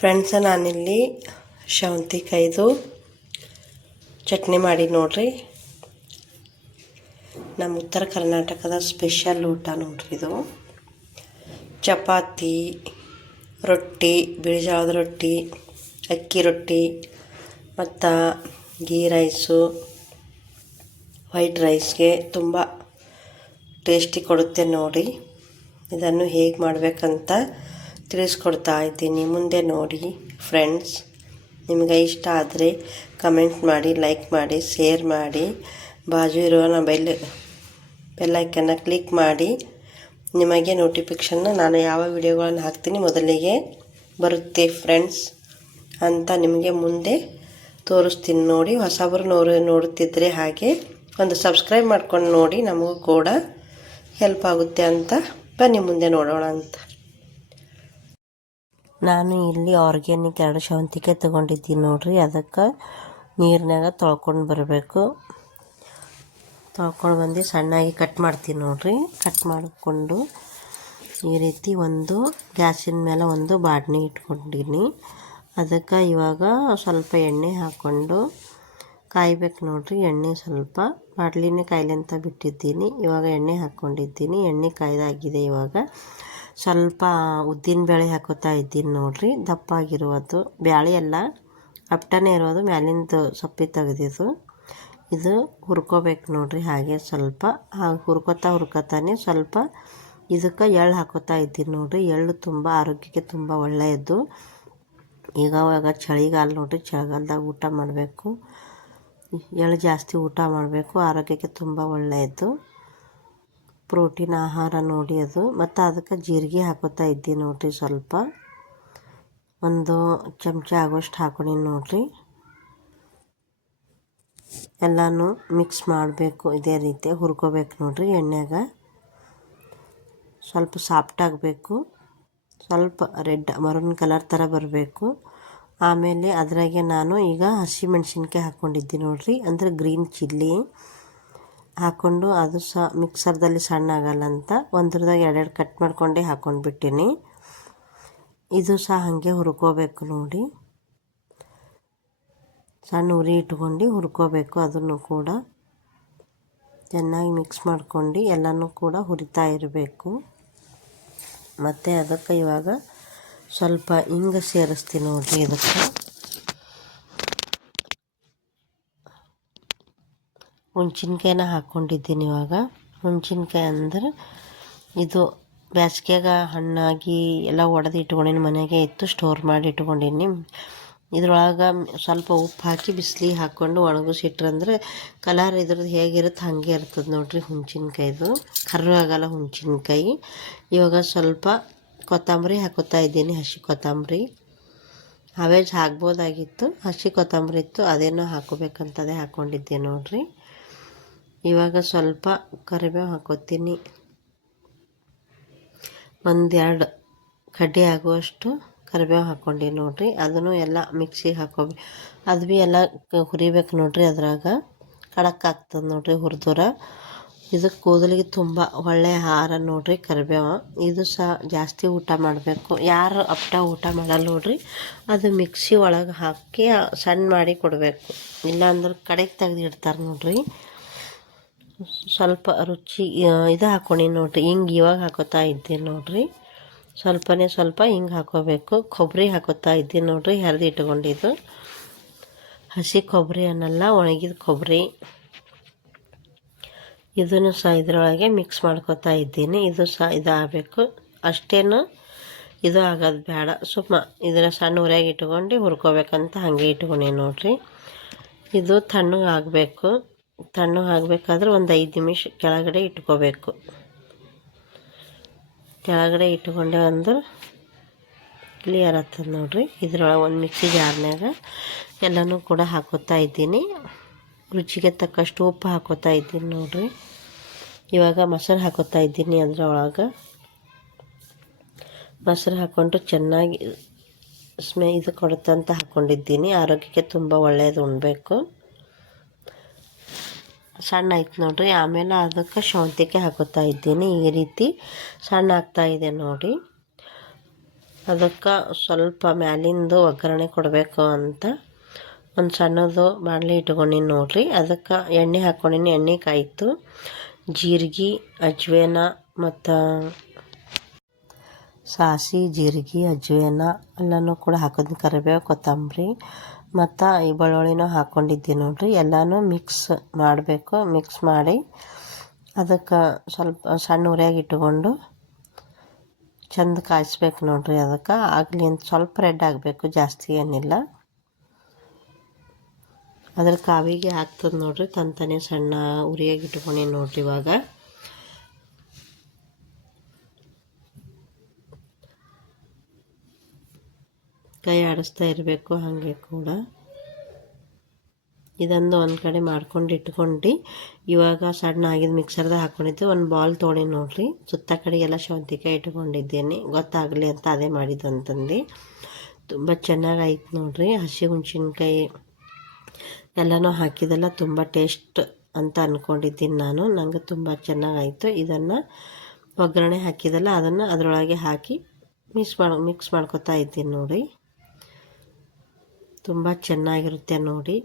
Friends, ನಾನಿಲ್ಲಿ ಸೌಂತಿಕಾಯ್ದು ಚಟ್ನಿ ಮಾಡಿ ನೋಡ್ರಿ. ನಮ್ಮ ಉತ್ತರ ಕರ್ನಾಟಕದ ಸ್ಪೆಷಲ್ ಊಟ ನೋಡ್ರಿ ಇದು. ಚಪಾತಿ, ರೊಟ್ಟಿ, ಬಿಳಿ ಜೋಳದ ರೊಟ್ಟಿ, ಅಕ್ಕಿ ರೊಟ್ಟಿ ಮತ್ತು ಗೀ ರೈಸು, ವೈಟ್ ರೈಸ್ಗೆ ತುಂಬ ಟೇಸ್ಟಿ ಕೊಡುತ್ತೆ ನೋಡಿ. ಇದನ್ನು ಹೇಗೆ ಮಾಡಬೇಕಂತ ತಿಳಿಸ್ಕೊಡ್ತಾ ಇದ್ದೀನಿ, ಮುಂದೆ ನೋಡಿ ಫ್ರೆಂಡ್ಸ್. ನಿಮಗೆ ಇಷ್ಟ ಆದರೆ ಕಮೆಂಟ್ ಮಾಡಿ, ಲೈಕ್ ಮಾಡಿ, ಶೇರ್ ಮಾಡಿ, ಬಾಜು ಇರೋ ಬೆಲ್ಲೈಕನ್ನ ಕ್ಲಿಕ್ ಮಾಡಿ. ನಿಮಗೆ ನೋಟಿಫಿಕೇಷನ್ನ ನಾನು ಯಾವ ವಿಡಿಯೋಗಳನ್ನು ಹಾಕ್ತೀನಿ ಮೊದಲಿಗೆ ಬರುತ್ತೆ ಫ್ರೆಂಡ್ಸ್ ಅಂತ ನಿಮಗೆ ಮುಂದೆ ತೋರಿಸ್ತೀನಿ ನೋಡಿ. ಹೊಸಬರು ನೋಡುತ್ತಿದ್ದರೆ ಹಾಗೆ ಒಂದು ಸಬ್ಸ್ಕ್ರೈಬ್ ಮಾಡ್ಕೊಂಡು ನೋಡಿ, ನಮಗೂ ಕೂಡ ಹೆಲ್ಪ್ ಆಗುತ್ತೆ ಅಂತ. ಬನ್ನಿ ಮುಂದೆ ನೋಡೋಣ ಅಂತ. ನಾನು ಇಲ್ಲಿ ಆರ್ಗ್ಯಾನಿಕ್ 2 ಸೌಂತಿಕಾಯಿ ತೊಗೊಂಡಿದ್ದೀನಿ ನೋಡ್ರಿ. ಅದಕ್ಕೆ ನೀರಿನಾಗ ತೊಳ್ಕೊಂಡು ಬರಬೇಕು. ತೊಳ್ಕೊಂಡು ಬಂದು ಸಣ್ಣಾಗಿ ಕಟ್ ಮಾಡ್ತೀನಿ ನೋಡ್ರಿ. ಕಟ್ ಮಾಡಿಕೊಂಡು ಈ ರೀತಿ ಒಂದು ಗ್ಯಾಸಿನ ಮೇಲೆ ಒಂದು ಬಾಣಲಿ ಇಟ್ಕೊಂಡಿನಿ. ಅದಕ್ಕೆ ಇವಾಗ ಸ್ವಲ್ಪ ಎಣ್ಣೆ ಹಾಕ್ಕೊಂಡು ಕಾಯ್ಬೇಕು ನೋಡ್ರಿ. ಎಣ್ಣೆ ಸ್ವಲ್ಪ ಬಾಟ್ಲಿನೇ ಕಾಯಿಲೆ ಅಂತ ಬಿಟ್ಟಿದ್ದೀನಿ. ಇವಾಗ ಎಣ್ಣೆ ಹಾಕ್ಕೊಂಡಿದ್ದೀನಿ. ಎಣ್ಣೆ ಕಾಯ್ದಾಗಿದೆ. ಇವಾಗ ಸ್ವಲ್ಪ ಉದ್ದಿನ ಬೇಳೆ ಹಾಕೋತಾ ಇದ್ದೀನಿ ನೋಡ್ರಿ. ದಪ್ಪಾಗಿರುವುದು ಬ್ಯಾಳೆ ಎಲ್ಲ ಅಪ್ಟನೇ ಇರೋದು, ಮ್ಯಾಲಿಂದು ಸೊಪ್ಪಿ ತೆಗೆದಿದ್ದು. ಇದು ಹುರ್ಕೋಬೇಕು ನೋಡ್ರಿ. ಹಾಗೆ ಸ್ವಲ್ಪ ಹುರ್ಕೋತಾನೆ ಸ್ವಲ್ಪ ಇದಕ್ಕೆ ಎಳ್ಳು ಹಾಕೋತಾ ಇದ್ದೀನಿ ನೋಡ್ರಿ. ಎಳ್ಳು ತುಂಬ ಆರೋಗ್ಯಕ್ಕೆ ತುಂಬ ಒಳ್ಳೆಯದು. ಇವಾಗ ಚಳಿಗಾಲ ನೋಡ್ರಿ. ಚಳಿಗಾಲದಾಗ ಊಟ ಮಾಡಬೇಕು. ಎಳ್ಳು ಜಾಸ್ತಿ ಊಟ ಮಾಡಬೇಕು, ಆರೋಗ್ಯಕ್ಕೆ ತುಂಬ ಒಳ್ಳೆಯದು, ಪ್ರೋಟೀನ್ ಆಹಾರ ನೋಡಿ ಅದು. ಮತ್ತು ಅದಕ್ಕೆ ಜೀರಿಗೆ ಹಾಕೋತಾ ಇದ್ದೀನಿ ನೋಡ್ರಿ. ಸ್ವಲ್ಪ ಒಂದು ಚಮಚ ಆಗೋಷ್ಟು ಹಾಕೊಂಡೀನಿ ನೋಡ್ರಿ. ಎಲ್ಲನೂ ಮಿಕ್ಸ್ ಮಾಡಬೇಕು. ಇದೇ ರೀತಿ ಹುರ್ಕೋಬೇಕು ನೋಡ್ರಿ ಎಣ್ಣೆಗ. ಸ್ವಲ್ಪ ಸಾಫ್ಟ್ ಆಗಬೇಕು, ಸ್ವಲ್ಪ ರೆಡ್ ಮರೂನ್ ಕಲರ್ ಥರ ಬರಬೇಕು. ಆಮೇಲೆ ಅದ್ರಾಗೆ ನಾನು ಈಗ ಹಸಿಮೆಣ್ಸಿನ್ಕಾಯಿ ಹಾಕ್ಕೊಂಡಿದ್ದೀನಿ ನೋಡ್ರಿ, ಅಂದರೆ ಗ್ರೀನ್ ಚಿಲ್ಲಿ ಹಾಕ್ಕೊಂಡು ಅದು ಮಿಕ್ಸರ್ದಲ್ಲಿ ಸಣ್ಣ ಆಗಲ್ಲ ಅಂತ ಒಂದ್ರದಾಗ 2 ಕಟ್ ಮಾಡ್ಕೊಂಡೆ ಹಾಕ್ಕೊಂಡ್ಬಿಟ್ಟಿನಿ. ಇದು ಹಾಗೆ ಹುರ್ಕೋಬೇಕು ನೋಡಿ. ಸಣ್ಣ ಉರಿ ಇಟ್ಕೊಂಡು ಹುರ್ಕೋಬೇಕು. ಅದನ್ನು ಕೂಡ ಚೆನ್ನಾಗಿ ಮಿಕ್ಸ್ ಮಾಡ್ಕೊಂಡು ಎಲ್ಲನೂ ಕೂಡ ಹುರಿತಾ ಇರಬೇಕು. ಮತ್ತು ಅದಕ್ಕೆ ಇವಾಗ ಸ್ವಲ್ಪ ಹಿಂಗೆ ಸೇರಿಸ್ತೀನಿ ನೋಡ್ರಿ. ಇದಕ್ಕೆ ಹುಣ್ಸಿನ್ಕಾಯಿನ ಹಾಕ್ಕೊಂಡಿದ್ದೀನಿ. ಇವಾಗ ಹುಣ್ಸಿನ್ಕಾಯಿ ಅಂದ್ರೆ ಇದು ಬೇಸಿಗೆಗ ಹಣ್ಣಾಗಿ ಎಲ್ಲ ಒಡೆದು ಇಟ್ಕೊಂಡೀನಿ. ಮನೆಗೆ ಇತ್ತು, ಸ್ಟೋರ್ ಮಾಡಿ ಇಟ್ಕೊಂಡೀನಿ. ಇದ್ರೊಳಗೆ ಸ್ವಲ್ಪ ಉಪ್ಪು ಹಾಕಿ ಬಿಸಿಲಿಗೆ ಹಾಕ್ಕೊಂಡು ಒಣಗಿಸಿಟ್ರಂದ್ರೆ ಕಲರ್ ಇದ್ರದ್ದು ಹೇಗಿರುತ್ತೆ ಹಾಗೆ ಇರ್ತದೆ ನೋಡ್ರಿ. ಹುಣ್ಸಿನ್ಕಾಯಿದು ಕರ್ರು ಆಗಲ್ಲ ಹುಣ್ಸಿನ್ಕಾಯಿ. ಇವಾಗ ಸ್ವಲ್ಪ ಕೊತ್ತಂಬರಿ ಹಾಕೋತಾ ಇದ್ದೀನಿ, ಹಸಿ ಕೊತ್ತಂಬರಿ. ಹವೇಜ್ ಹಾಕ್ಬೋದಾಗಿತ್ತು, ಹಸಿ ಕೊತ್ತಂಬರಿ ಇತ್ತು, ಅದೇನೋ ಹಾಕೋಬೇಕಂತದೇ ಹಾಕ್ಕೊಂಡಿದ್ದೆ ನೋಡ್ರಿ. ಇವಾಗ ಸ್ವಲ್ಪ ಕರಿಬೇವು ಹಾಕೋತೀನಿ. 1-2 ಕಡ್ಡಿ ಆಗುವಷ್ಟು ಕರಿಬೇವು ಹಾಕ್ಕೊಂಡು ನೋಡ್ರಿ. ಅದನ್ನು ಎಲ್ಲ ಮಿಕ್ಸಿಗೆ ಹಾಕೋಬೇಕು. ಅದು ಭೀ ಎಲ್ಲ ಹುರಿಬೇಕು ನೋಡ್ರಿ. ಅದ್ರಾಗ ಕಡಕ್ ಆಗ್ತದೆ ನೋಡ್ರಿ ಹುರಿದ್ರೆ. ಇದು ಕೂದಲಿಗೆ ತುಂಬ ಒಳ್ಳೆಯ ಆಹಾರ ನೋಡ್ರಿ ಕರಿಬೇವು. ಇದು ಜಾಸ್ತಿ ಊಟ ಮಾಡಬೇಕು. ಯಾರು ಊಟ ಮಾಡಲ್ಲ ನೋಡ್ರಿ, ಅದು ಮಿಕ್ಸಿ ಒಳಗೆ ಹಾಕಿ ಸಣ್ಣ ಮಾಡಿ ಕೊಡಬೇಕು. ಇಲ್ಲಾಂದ್ರೆ ಕಡೆಗೆ ತೆಗೆದಿಡ್ತಾರೆ ನೋಡ್ರಿ. ಸ್ವಲ್ಪ ರುಚಿ ಇದು ಹಾಕ್ಕೊಂಡು ನೋಡ್ರಿ. ಹಿಂಗೆ ಇವಾಗ ಹಾಕೋತಾ ಇದ್ದೀನಿ ನೋಡ್ರಿ. ಸ್ವಲ್ಪ ಹಿಂಗೆ ಹಾಕೋಬೇಕು. ಕೊಬ್ಬರಿ ಹಾಕೋತಾ ಇದ್ದೀನಿ ನೋಡ್ರಿ, ಹೆರ್ದು ಇಟ್ಕೊಂಡಿದ್ದು ಹಸಿ ಕೊಬ್ಬರಿ ಅನ್ನಲ್ಲ, ಒಣಗಿದ ಕೊಬ್ಬರಿ. ಇದನ್ನು ಇದರೊಳಗೆ ಮಿಕ್ಸ್ ಮಾಡ್ಕೋತಾ ಇದ್ದೀನಿ. ಇದು ಇದಾಗಬೇಕು ಅಷ್ಟೇನು, ಇದು ಆಗೋದು ಬೇಡ. ಇದನ್ನು ಸಣ್ಣ ಉರಿಯಾಗಿ ಇಟ್ಕೊಂಡು ಹುರ್ಕೋಬೇಕಂತ ಹಾಗೆ ಇಟ್ಕೊಂಡಿ ನೋಡ್ರಿ. ಇದು ತಣ್ಣಗೆ ಆಗಬೇಕು. ತಣ್ಣಗೆ ಆಗಬೇಕಾದ್ರೆ ಒಂದು 5 ನಿಮಿಷ ಕೆಳಗಡೆ ಇಟ್ಕೋಬೇಕು. ಕೆಳಗಡೆ ಇಟ್ಕೊಂಡೆ ಅಂದ್ರೆ ಕ್ಲಿಯರ್ ಆಗ್ತದೆ ನೋಡ್ರಿ. ಇದ್ರೊಳಗೆ ಒಂದು ಮಿಕ್ಸಿ ಜಾರ್ನಾಗ ಎಲ್ಲನೂ ಕೂಡ ಹಾಕೋತಾ ಇದ್ದೀನಿ. ರುಚಿಗೆ ತಕ್ಕಷ್ಟು ಉಪ್ಪು ಹಾಕೋತಾ ಇದ್ದೀನಿ ನೋಡ್ರಿ. ಇವಾಗ ಮೊಸರು ಹಾಕೋತಾ ಇದ್ದೀನಿ. ಅದರೊಳಗೆ ಮೊಸರು ಹಾಕ್ಕೊಂಡು ಚೆನ್ನಾಗಿ ಇದು ಕೊಡುತ್ತಂತ ಹಾಕ್ಕೊಂಡಿದ್ದೀನಿ. ಆರೋಗ್ಯಕ್ಕೆ ತುಂಬ ಒಳ್ಳೆಯದು, ಉಣ್ಬೇಕು. ಸಣ್ಣ ಆಯ್ತು ನೋಡ್ರಿ. ಆಮೇಲೆ ಅದಕ್ಕೆ ಸೌಂತಿಕಾಯಿ ಹಾಕೋತಾ ಇದ್ದೀನಿ. ಈ ರೀತಿ ಸಣ್ಣ ಆಗ್ತಾ ಇದೆ ನೋಡಿ. ಅದಕ್ಕೆ ಸ್ವಲ್ಪ ಮ್ಯಾಲಿಂದು ಒಗ್ಗರಣೆ ಕೊಡಬೇಕು ಅಂತ ಒಂದು ಸಣ್ಣದು ಬಾಣಲೆ ಇಟ್ಕೊಂಡಿನಿ ನೋಡ್ರಿ. ಅದಕ್ಕೆ ಎಣ್ಣೆ ಹಾಕ್ಕೊಂಡಿನಿ. ಎಣ್ಣೆ ಕಾಯ್ತು. ಜೀರಿಗೆ, ಅಜ್ವೇನ ಮತ್ತು ಸಾಸಿ, ಜೀರಿಗೆ, ಅಜ್ವೇನ ಎಲ್ಲನೂ ಕೂಡ ಹಾಕೋದು, ಕರಿಬೇವು, ಕೊತ್ತಂಬರಿ ಮತ್ತು ಈ ಬೆಳ್ಳುಳ್ಳಿನೂ ಹಾಕ್ಕೊಂಡಿದ್ದೀನಿ ನೋಡ್ರಿ. ಎಲ್ಲನೂ ಮಿಕ್ಸ್ ಮಾಡಬೇಕು. ಮಿಕ್ಸ್ ಮಾಡಿ ಅದಕ್ಕೆ ಸ್ವಲ್ಪ ಸಣ್ಣ ಉರಿಯಾಗಿ ಇಟ್ಕೊಂಡು ಚೆಂದ ಕಾಯಿಸ್ಬೇಕು ನೋಡ್ರಿ. ಅದಕ್ಕೆ ಆಗಲಿ ಅಂತ ಸ್ವಲ್ಪ ರೆಡ್ ಆಗಬೇಕು, ಜಾಸ್ತಿ ಏನಿಲ್ಲ. ಅದ್ರ ಕಾವಿಗೆ ಹಾಕ್ತದೆ ನೋಡ್ರಿ. ತಂತಾನೆ ಸಣ್ಣ ಉರಿಯಾಗಿ ಇಟ್ಕೊಂಡು ನೋಡ್ರಿ. ಇವಾಗ ಕೈ ಆಡಿಸ್ತಾ ಇರಬೇಕು. ಹಾಗೆ ಕೂಡ ಇದೊಂದು ಒಂದು ಕಡೆ ಮಾಡ್ಕೊಂಡು ಇಟ್ಕೊಂಡು ಇವಾಗ ಸಣ್ಣ ಆಗಿದ್ದು ಮಿಕ್ಸರ್ದಾಗ ಹಾಕ್ಕೊಂಡಿದ್ದೆ. ಒಂದು ಬಾಲ್ ತೊಗೊಂಡು ನೋಡ್ರಿ. ಸುತ್ತ ಕಡೆಗೆಲ್ಲ ಸೌತೆಕಾಯಿ ಇಟ್ಕೊಂಡಿದ್ದೇನೆ, ಗೊತ್ತಾಗಲಿ ಅಂತ ಅದೇ ಮಾಡಿದ್ದು ಅಂತಂದು. ತುಂಬ ಚೆನ್ನಾಗಾಯ್ತು ನೋಡ್ರಿ. ಹಸಿ ಹುಣ್ಸಿನ್ಕಾಯಿ ಎಲ್ಲನೂ ಹಾಕಿದೆಲ್ಲ ತುಂಬ ಟೇಸ್ಟ್ ಅಂತ ಅಂದ್ಕೊಂಡಿದ್ದೀನಿ ನಾನು. ನನಗೆ ತುಂಬ ಚೆನ್ನಾಗಾಯಿತು. ಇದನ್ನು ಒಗ್ಗರಣೆ ಹಾಕಿದೆಲ್ಲ ಅದನ್ನು ಅದರೊಳಗೆ ಹಾಕಿ ಮಿಕ್ಸ್ ಮಾಡ್ಕೊತಾ ಇದ್ದೀನಿ ನೋಡಿ. ತುಂಬ ಚೆನ್ನಾಗಿರುತ್ತೆ ನೋಡಿ.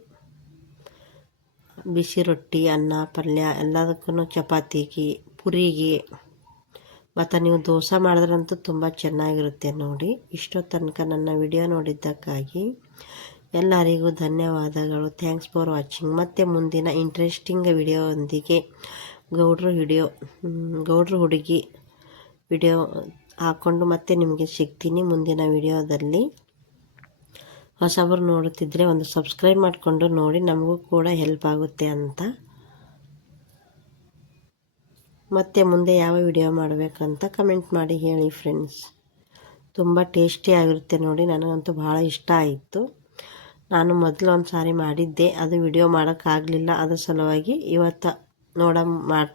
ಬಿಸಿ ರೊಟ್ಟಿ, ಅನ್ನ, ಪಲ್ಯ ಎಲ್ಲದಕ್ಕೂ, ಚಪಾತಿಗೆ, ಪುರಿಗೆ ಮತ್ತು ನೀವು ದೋಸೆ ಮಾಡಿದ್ರಂತೂ ತುಂಬ ಚೆನ್ನಾಗಿರುತ್ತೆ ನೋಡಿ. ಇಷ್ಟೋ ತನಕ ನನ್ನ ವಿಡಿಯೋ ನೋಡಿದ್ದಕ್ಕಾಗಿ ಎಲ್ಲರಿಗೂ ಧನ್ಯವಾದಗಳು. Thanks for watching. ಮತ್ತು ಮುಂದಿನ ಇಂಟ್ರೆಸ್ಟಿಂಗ್ ವಿಡಿಯೋದೊಂದಿಗೆ ಗೌಡ್ರ ಹುಡುಗಿ ವಿಡಿಯೋ ಹಾಕ್ಕೊಂಡು ಮತ್ತೆ ನಿಮಗೆ ಸಿಗ್ತೀನಿ ಮುಂದಿನ ವಿಡಿಯೋದಲ್ಲಿ. ಹೊಸಬರು ನೋಡುತ್ತಿದ್ದರೆ ಒಂದು ಸಬ್ಸ್ಕ್ರೈಬ್ ಮಾಡಿಕೊಂಡು ನೋಡಿ, ನಮಗೂ ಕೂಡ ಹೆಲ್ಪ್ ಆಗುತ್ತೆ ಅಂತ. ಮತ್ತೆ ಮುಂದೆ ಯಾವ ವಿಡಿಯೋ ಮಾಡಬೇಕಂತ ಕಮೆಂಟ್ ಮಾಡಿ ಹೇಳಿ ಫ್ರೆಂಡ್ಸ್. ತುಂಬ ಟೇಸ್ಟಿ ಆಗಿರುತ್ತೆ ನೋಡಿ. ನನಗಂತೂ ಭಾಳ ಇಷ್ಟ ಆಯಿತು. ನಾನು ಮೊದಲು ಒಂದು ಸಾರಿ ಮಾಡಿದ್ದೆ, ಅದು ವಿಡಿಯೋ ಮಾಡೋಕ್ಕಾಗಲಿಲ್ಲ. ಅದ್ರ ಸಲುವಾಗಿ ಇವತ್ತು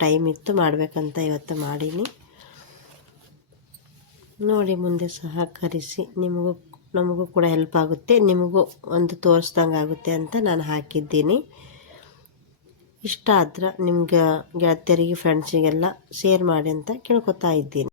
ಟೈಮ್ ಇತ್ತು ಮಾಡಬೇಕಂತ ಇವತ್ತು ಮಾಡೀನಿ ನೋಡಿ. ಮುಂದೆ ಸಹಕರಿಸಿ. ನಮಗೂ ಕೂಡ ಹೆಲ್ಪ್ ಆಗುತ್ತೆ, ನಿಮಗೂ ಒಂದು ತೋರಿಸ್ದಂಗೆ ಆಗುತ್ತೆ ಅಂತ ನಾನು ಹಾಕಿದ್ದೀನಿ. ಇಷ್ಟ ಆದ್ರೆ ನಿಮ್ಗೆ ಗೆಳತಿಯರಿಗೆ, ಫ್ರೆಂಡ್ಸಿಗೆಲ್ಲ ಶೇರ್ ಮಾಡಿ ಅಂತ ಕೇಳ್ಕೊತಾ ಇದ್ದೀನಿ.